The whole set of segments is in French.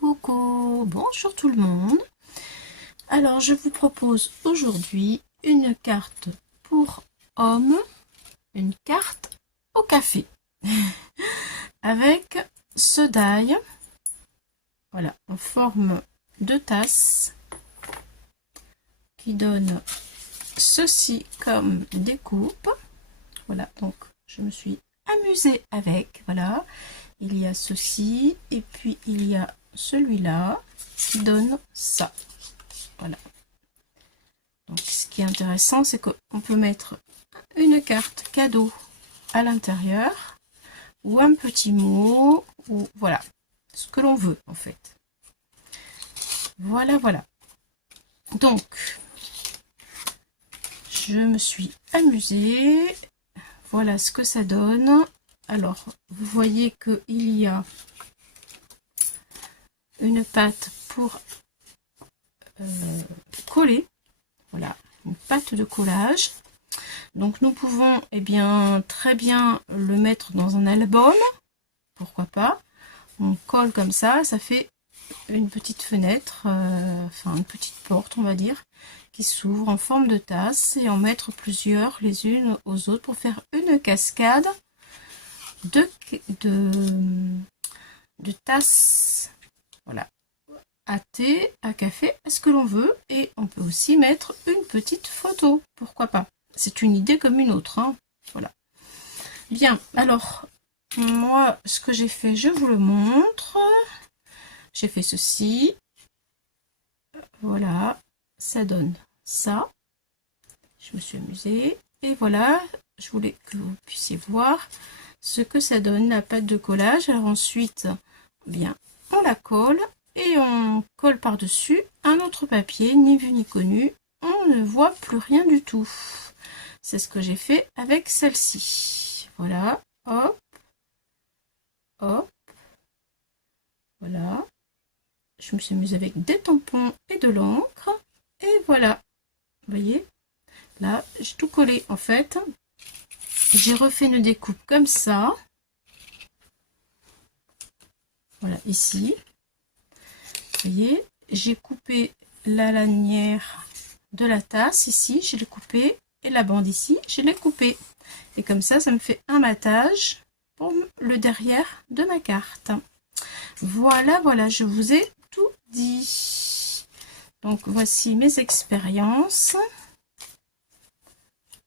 Coucou, bonjour tout le monde. Alors je vous propose aujourd'hui une carte pour hommes, une carte au café avec ce die, voilà, en forme de tasse qui donne ceci comme découpe. Voilà, donc je me suis amusée avec, voilà, il y a ceci et puis il y a celui-là qui donne ça. Voilà. Donc ce qui est intéressant, c'est qu'on peut mettre une carte cadeau à l'intérieur ou un petit mot ou voilà ce que l'on veut en fait. Voilà, voilà. Donc je me suis amusée. Voilà ce que ça donne. Alors vous voyez que il y a une pâte pour coller. Voilà, une pâte de collage. Donc nous pouvons très bien le mettre dans un album, pourquoi pas. On colle comme ça fait une petite fenêtre, enfin une petite porte on va dire, qui s'ouvre en forme de tasse et en mettre plusieurs les unes aux autres pour faire une cascade de tasses. Voilà, à thé, à café, à ce que l'on veut. Et on peut aussi mettre une petite photo, pourquoi pas. C'est une idée comme une autre, hein. Voilà. Bien, alors, moi, ce que j'ai fait, je vous le montre. J'ai fait ceci. Voilà, ça donne ça. Je me suis amusée. Et voilà, je voulais que vous puissiez voir ce que ça donne, la pâte de collage. Alors ensuite, bien, on la colle. Et on colle par-dessus un autre papier, ni vu ni connu. On ne voit plus rien du tout. C'est ce que j'ai fait avec celle-ci. Voilà, hop, hop, voilà. Je me suis amusée avec des tampons et de l'encre. Et voilà, vous voyez, là, j'ai tout collé en fait. J'ai refait une découpe comme ça. Voilà, ici. Vous voyez, j'ai coupé la lanière de la tasse ici, je l'ai coupé. Et la bande ici, je l'ai coupée. Et comme ça, ça me fait un matage pour le derrière de ma carte. Voilà, voilà, je vous ai tout dit. Donc, voici mes expériences.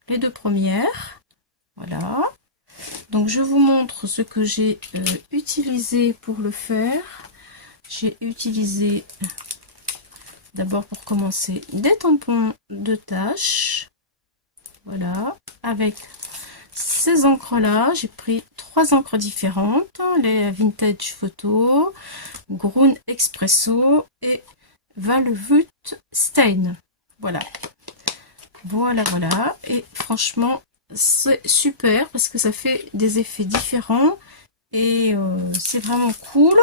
Les deux premières. Voilà. Donc, je vous montre ce que j'ai utilisé pour le faire. J'ai utilisé, d'abord pour commencer, des tampons de tâche. Voilà, avec ces encres là, j'ai pris 3 encres différentes, les Vintage Photo, Grun Espresso et Velvet Stain. Voilà, voilà, voilà. Et franchement, c'est super parce que ça fait des effets différents. Et c'est vraiment cool.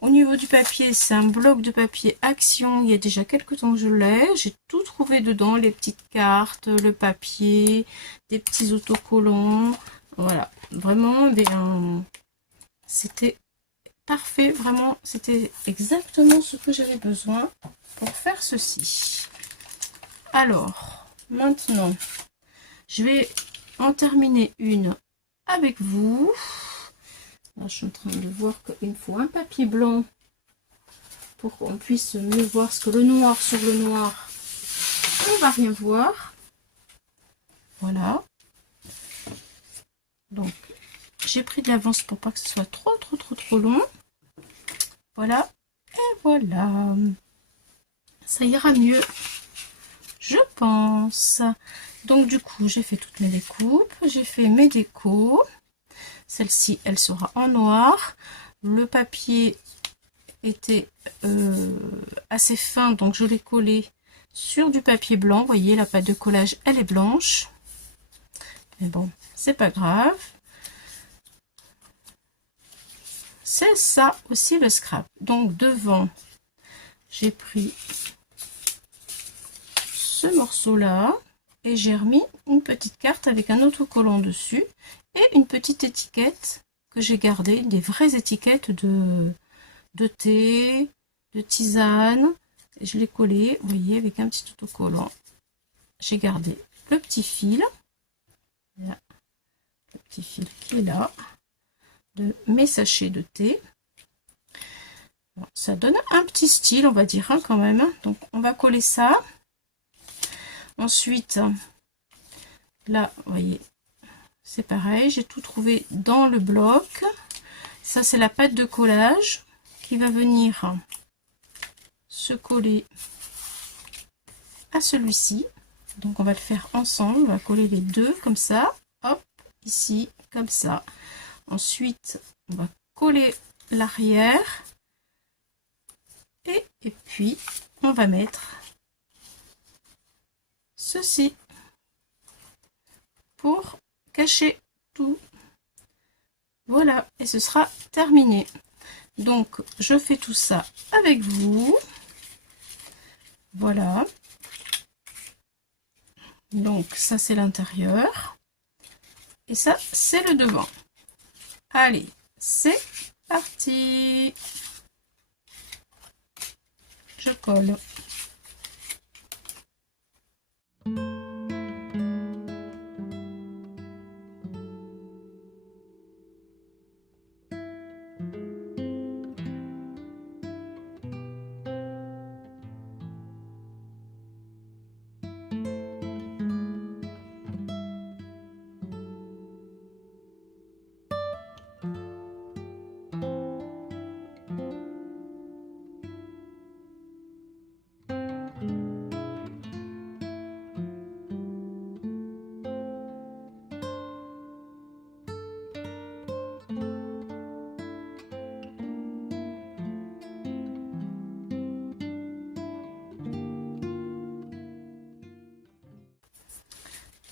Au niveau du papier, c'est un bloc de papier Action. Il y a déjà quelques temps que je l'ai. J'ai tout trouvé dedans, les petites cartes, le papier, des petits autocollants. Voilà, vraiment, c'était parfait. Vraiment, c'était exactement ce que j'avais besoin pour faire ceci. Alors, maintenant, je vais en terminer une avec vous. Là, je suis en train de voir qu'il me faut un papier blanc pour qu'on puisse mieux voir, parce que le noir sur le noir, on va rien voir. Voilà. Donc, j'ai pris de l'avance pour pas que ce soit trop long. Voilà. Et voilà. Ça ira mieux, je pense. Donc, du coup, j'ai fait toutes mes découpes. J'ai fait mes décos. Celle-ci, elle sera en noir. Le papier était assez fin, donc je l'ai collé sur du papier blanc. Vous voyez, la pâte de collage, elle est blanche. Mais bon, c'est pas grave. C'est ça aussi le scrap. Donc devant, j'ai pris ce morceau-là et j'ai remis une petite carte avec un autocollant dessus et une petite étiquette que j'ai gardée, des vraies étiquettes de thé, de tisane. Et je l'ai collé, vous voyez, avec un petit autocollant. J'ai gardé le petit fil. Là, le petit fil qui est là. De mes sachets de thé. Bon, ça donne un petit style, on va dire, hein, quand même. Donc, on va coller ça. Ensuite, là, vous voyez, c'est pareil. J'ai tout trouvé dans le bloc. Ça, c'est la pâte de collage qui va venir se coller à celui-ci. Donc, on va le faire ensemble. On va coller les deux comme ça. Hop, ici, comme ça. Ensuite, on va coller l'arrière. Et puis, on va mettre ceci pour cacher tout. Voilà, et ce sera terminé. Donc, je fais tout ça avec vous. Voilà. Donc, ça, c'est l'intérieur. Et ça, c'est le devant. Allez, c'est parti. Je colle.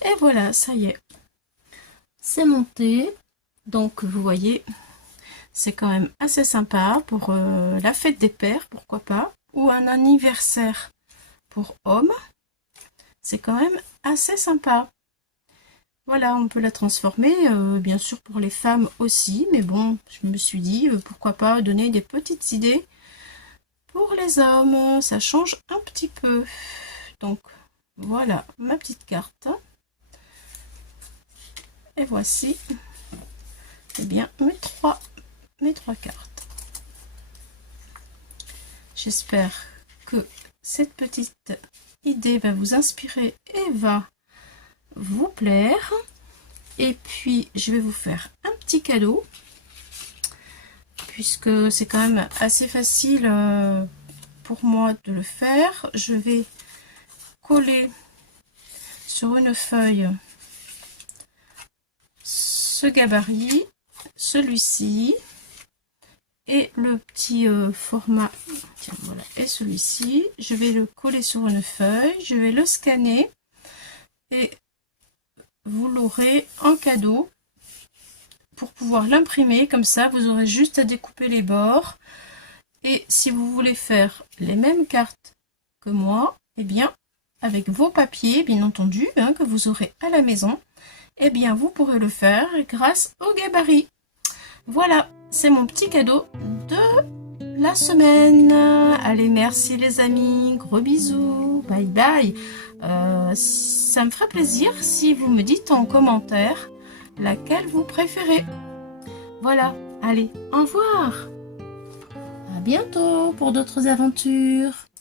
Et voilà, ça y est, c'est monté. Donc vous voyez, c'est quand même assez sympa pour la fête des pères, pourquoi pas, ou un anniversaire pour hommes. C'est quand même assez sympa. Voilà, on peut la transformer, bien sûr pour les femmes aussi, mais bon, je me suis dit, pourquoi pas donner des petites idées pour les hommes, ça change un petit peu. Donc voilà ma petite carte. Et voici eh bien mes trois cartes. J'espère que cette petite idée va vous inspirer et va vous plaire. Et puis je vais vous faire un petit cadeau, puisque c'est quand même assez facile pour moi de le faire. Je vais coller sur une feuille ce gabarit, celui-ci et le petit format, tiens voilà, et celui-ci. Je vais le coller sur une feuille, je vais le scanner et vous l'aurez en cadeau pour pouvoir l'imprimer. Comme ça, vous aurez juste à découper les bords. Et si vous voulez faire les mêmes cartes que moi, eh bien, avec vos papiers, bien entendu, hein, que vous aurez à la maison, eh bien, vous pourrez le faire grâce au gabarit. Voilà, c'est mon petit cadeau de la semaine. Allez, merci les amis, gros bisous, bye bye. Ça me ferait plaisir si vous me dites en commentaire laquelle vous préférez. Voilà, allez, au revoir. À bientôt pour d'autres aventures.